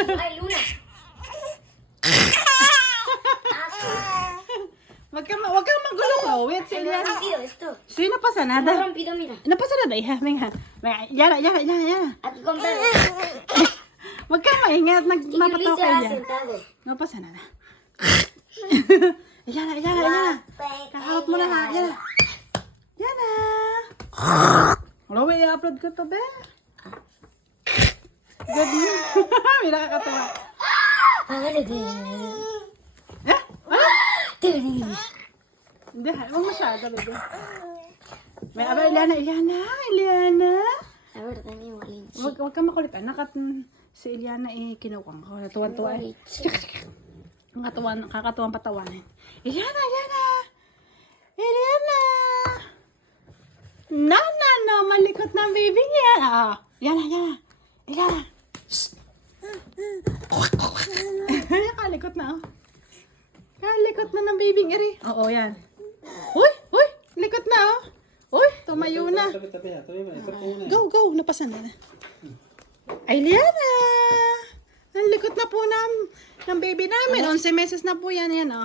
Ay, Luna. Wag kang magulo ka. Wait, Se Celia. ha rompido esto. Sí, no pasa Se ha nada. rompido, mira. No pasa nada, hija. Venga. Venga, ya. Aquí compré. Wag kang maingat. Y que Luis Nagmapataw se ka ha yan. sentado. No pasa nada. Yan. Kaharap mo na ha. Yan na. Wala, may i-upload ko to, be. Good mo. May nakakatawa. Hágale de. Eh? Ano? Tení. Hindi, huwag masyado, bebe. May aba, Iliana. A ver, Dani, Malinche. Huwag kang makulit, anak. At si Iliana, kinuwang ko. Natuwan-tuwa. Kakatuwang patawanin. Iliana! No, malikot na ang baby niya. Iliana. Shh. Kalikot na, oh. Kalikot na ng baby iri. Oo, yan. Uy, likot na, oh. Uy, tumayo na. Go, napasan na. Ay, Liana. Ang likot na po ng baby namin. 11 meses na po yan, oh.